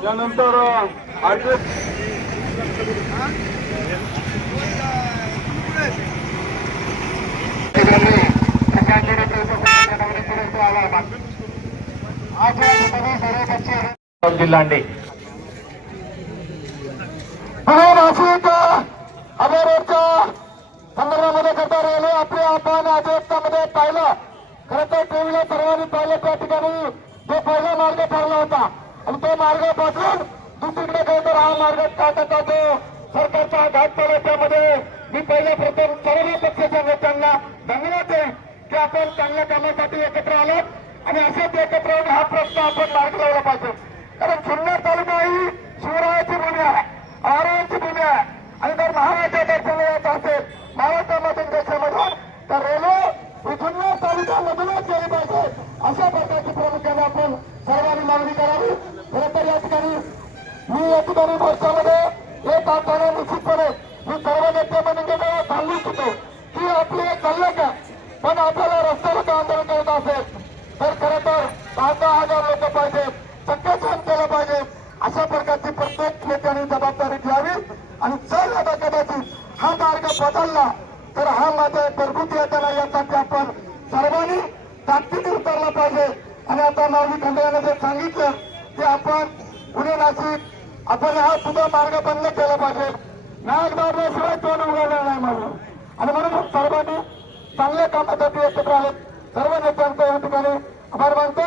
त्यानंतर जिल्हांडे नाशिक अभयारण्याच्या संदर्भामध्ये करता राहिले आपले आपण आदेशामध्ये पाहिलं. खरं तर टीव्हीला सर्वांनी पाहिलं त्या ठिकाणी जो पहिला मार्ग ठरला होता आणि तो मार्ग बदलून दुसरीकडे खरं तर हा मार्ग टाकत होतो. सरकारचा घात केला. त्यामध्ये मी पहिल्या प्रथम सर्व पक्षाच्या नेत्यांना धन्यवाद देईन की आपण चांगल्या कामासाठी एकत्र आलात आणि अशाच एकत्र येऊन हा प्रश्न आपण मार्ग लावला पाहिजे. कारण जुन्नर तालुका ही शिवरायाची भूमी आहे, आरामाची भूमी आहे आणि जर महाराष्ट्र दर्शनाला येत असेल महाराष्ट्रामधून देशामधून तर रेल्वे जुन्नर तालुक्यामधूनच गेली पाहिजे. अशा प्रकारची प्रामुख्याने आपण सर्वांनी मागणी करावी. खरं तर या ठिकाणी मी या ठिकाणी मोर्चामध्ये येत असताना निश्चितपणे मी सर्व नेत्यामध्ये सांगू इच्छितो की आपले चाललं का पण आपल्याला रस्त्यावर आंदोलन करत असेल तर खरं तर 10,000 लोक पाहिजे, चक्काजाम केलं पाहिजे. अशा प्रकारची प्रत्येक नेत्याने जबाबदारी घ्यावी आणि जर आता कदाचित हा मार्ग बदलला तर हा माझा घरगुती येताना यासाठी आपण सर्वांनी ताकदीने उतरला पाहिजे. आणि आता माऊली खंडेराने जे सांगितलं की आपण पुणे नाशिक आपण हा सुद्धा मार्ग बंद केला पाहिजे. नाग दाबल्याशिवाय तोंड उघडणार नाही म्हणून आणि म्हणून सर्वांनी चांगल्या कामासाठी एकत्र आले. सर्व नेत्यांचा या ठिकाणी आभार मानतो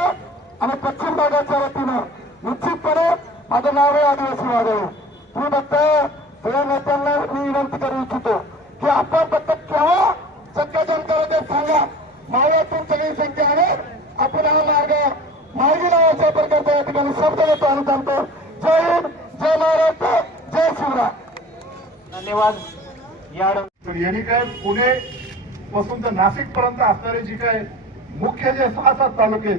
आणि पश्चिम भागाच्या वतीनं निश्चितपणे माझं नाव आहे आदिवासी वादळ. तुम्ही बघताय सगळ्या नेत्यांना मी विनंती करू इच्छितो की आपण फक्त केव्हा चक्काजाम करायचे सांगा. मावळ्यातून सगळी संख्या आहे. आपण हा मार्ग मार्गी लावायच्या प्रकारचा या ठिकाणी शब्द देतो आणि सांगतो. जय हिंद, जय महाराष्ट्र, जय शिवराय. धन्यवाद. यांनी काय पुणे पासून तर नाशिक पर्यंत असणारे जे काय मुख्य जे 6-7 तालुके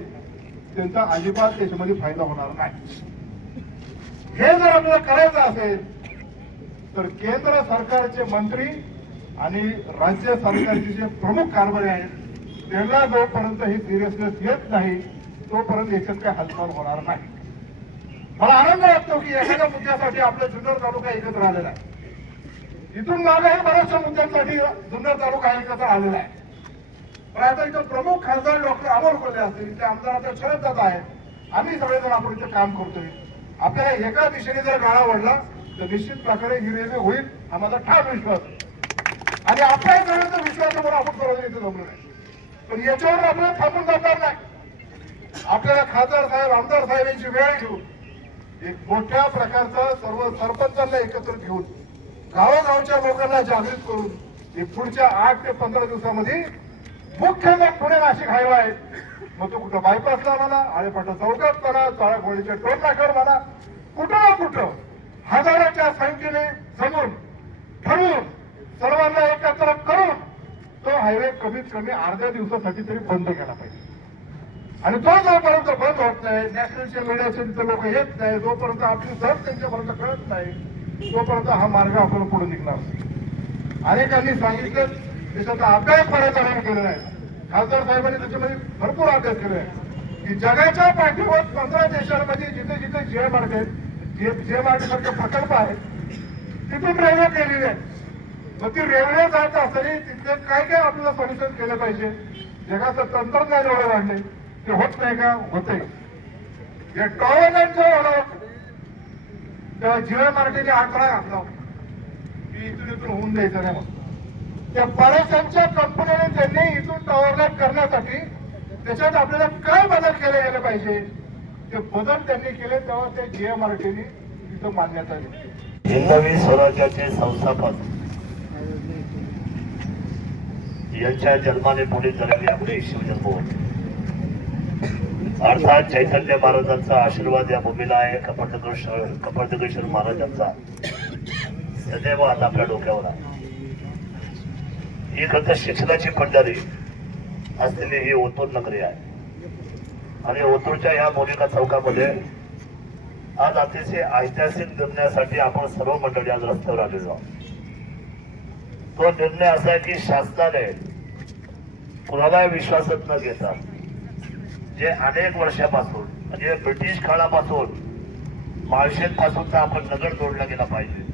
त्यांचा अजिबात त्याच्यामध्ये फायदा होणार नाही. हे जर आपल्याला करायचं असेल तर केंद्र सरकारचे मंत्री आणि राज्य सरकारचे जे प्रमुख कारभारी आहेत त्यांना जोपर्यंत ही सिरियसनेस येत नाही तोपर्यंत याच्यात काही हालचाल होणार नाही. मला आनंद वाटतो की एखाद्या मुद्द्यासाठी आपला जुन्नर तालुका एकत्र आलेला आहे. इथून मागे हे बऱ्याचशा मुद्द्यांसाठी जुन्नर तालुका एकत्र आलेला आहे. पण आता इथं प्रमुख खासदार डॉक्टर अमोल कोल्हे असतील ते आमदार आता शरद दादा आहेत. आम्ही सगळेजण आपण इथं काम करतोय. आपल्याला एका दिशेने जर गाळा वाढला तर निश्चित प्रकारे ही रेल्वे होईल हा माझा ठाम विश्वास आणि आपल्या सगळ्यांचा विश्वासावर आपण सर्वजण इथे जमलो नाही. पण याच्यावर आपल्याला थांबून जाणार नाही. आपल्याला खासदार साहेब आमदार साहेबांची वेळ घेऊन एक मोठ्या प्रकारचा सर्व सरपंचांना एकत्र घेऊन गावोगावच्या लोकांना जागृत करून एक पुढच्या 8 ते 15 दिवसामध्ये मुख्य जो पुणे नाशिक हायवे आहे मग तो कुठं बायपासला म्हणा, आळेपाटा चौकात म्हणा, चाळाखोळीच्या टोल नाक्यावर म्हणा, कुठं ना कुठं हजाराच्या संख्येने जमून ठरवून सर्वांना एकत्र करून तो हायवे कमीत कमी अर्ध्या दिवसासाठी तरी बंद केला पाहिजे. आणि तो जोपर्यंत बंद होत नाही, नॅशनलच्या मीडियाचे तिथे लोक येत नाही, जोपर्यंत आपली जर त्यांच्यापर्यंत कळत नाही तोपर्यंत हा मार्ग आपण पुढे निघणार. अनेकांनी सांगितलं त्याच्याचा अभ्यास बऱ्याच आम्ही केलेला आहे. खासदार साहेबांनी त्याच्यामध्ये भरपूर अभ्यास केला आहे की जगाच्या पाठीवर 15 देशांमध्ये जिथे जिथे जीएमआरटी आहेत, जीएमआरटी सारखे प्रकल्प आहेत तिथून रेल्वे केलेली आहे. मग ती रेल्वे जात असताना तिथे काय काय आपल्याला सोल्युशन केलं पाहिजे. जगाचं तंत्रज्ञान एवढं वाढले ते होत नाही का? होते. या टॉवरांचं एवढं तेव्हा जीएमआरटीने आकडा घातला की इथून होऊन द्यायचं नाही. मग त्या बऱ्याचशा कंपन्यांनी त्यांनी इथून टॉवरलाईन करण्यासाठी त्याच्यात आपल्याला काय बदल केले गेले पाहिजे ते बदल त्यांनी केले तेव्हा त्या जीएमआरटीने तिथं मान्यता दिली. हिंदवी स्वराज्याचे संस्थापक यांच्या जन्माने पुढे झालेली आपली शिवजन्मभूमी अर्थात चैतन्य महाराजांचा आशीर्वाद या भूमीला आहे. कपटकेश्वर महाराजांचा सदैव आता आपल्या डोक्यावर आहे. ही खरं शिक्षणाची पंढरी असलेली ही ओतूर नगरी आहे आणि ओतूरच्या या मोनिका चौकामध्ये आज अतिशय ऐतिहासिक निर्णयासाठी आपण सर्व मंडळी आज रस्त्यावर आलेलो आहोत. तो निर्णय असा आहे की शासनाने कुणाला विश्वासात न घेता जे अनेक वर्षापासून म्हणजे ब्रिटिश काळापासून माळशेज पासून तर आपण नगर जोडला गेला पाहिजे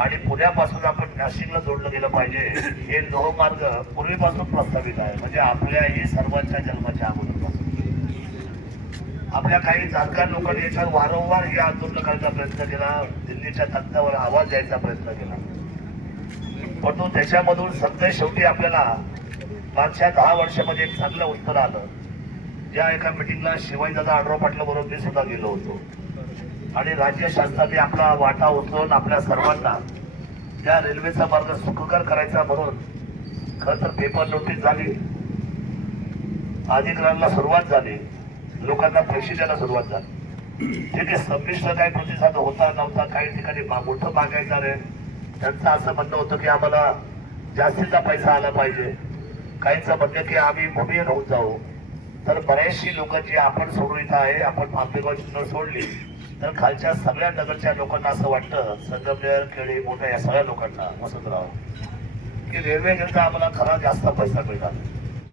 आणि पुण्यापासून आपण नाशिकला जोडलं गेलं पाहिजे. हे लोहमार्ग पूर्वीपासून प्रस्तावित आहे, म्हणजे आपल्याही सर्वांच्या जन्माच्या अगोदरपासून. आपल्या काही जाणकार लोकांनी याच्यावर वारंवार हे आंदोलन करायचा प्रयत्न केला, दिल्लीच्या तख्तावर आवाज द्यायचा प्रयत्न केला, परंतु त्याच्यामधून सत्य शेवटी आपल्याला मागच्या 10 वर्षामध्ये एक चांगलं उत्तर आलं. ज्या एका मिटिंगला शिवाजीदादा आढराव पाटलाबरोबर मी सुद्धा गेलो होतो आणि राज्य शासनाने आपला वाटा उचलून आपल्या सर्वांना त्या रेल्वेचा मार्ग सुखकर करायचा म्हणून खरं तर पेपर नोटीस झाली, अधिकाऱ्यांना सुरुवात झाली, लोकांना पैसे द्यायला सुरुवात झाली. तिथे संमिश्र काही प्रतिसाद होता नव्हता. काही ठिकाणी मोठं मागायचं रे, त्यांचं असं म्हणणं होतं की आम्हाला जास्तीचा पैसा आला पाहिजे, काहींचं म्हणणं की आम्ही भूमिहीन होऊन जाऊ. तर बऱ्याचशी लोक जी आपण सोडून इथं आहे, आपण आंबेगाव सोडली तर खालच्या सगळ्या नगरच्या लोकांना असं वाटतं, संगमनेर केळी मोठ्या या सगळ्या लोकांना वसंतराव की रेल्वे गेलं तर आम्हाला खरा जास्त पैसा मिळणार.